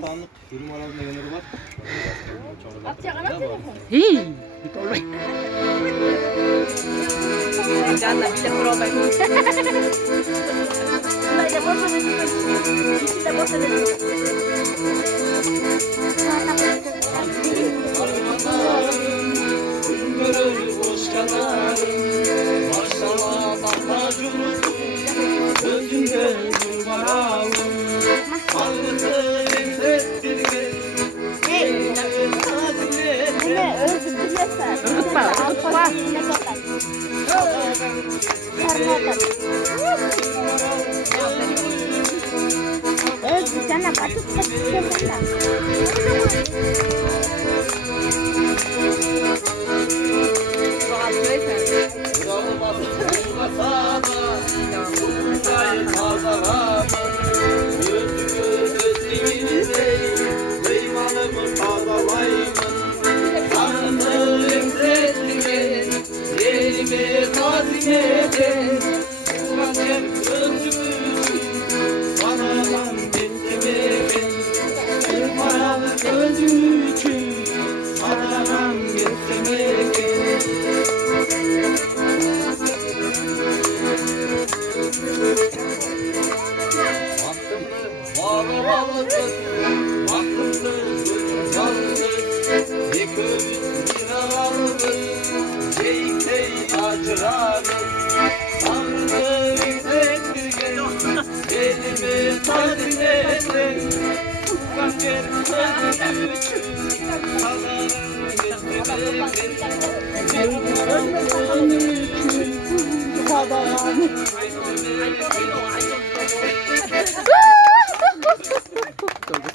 Tanık ürün arasında yanları var. Hii, tolong. Jangan bila berobat. Tidak ada bosan di sini. Tidak bosan di sini. Görür boş kanarım. Maşallah bakmacımız. Gözünde durmalım. Ağrısı benzettirgen. Ini özür biasa. Lupa. Di sana patut Ada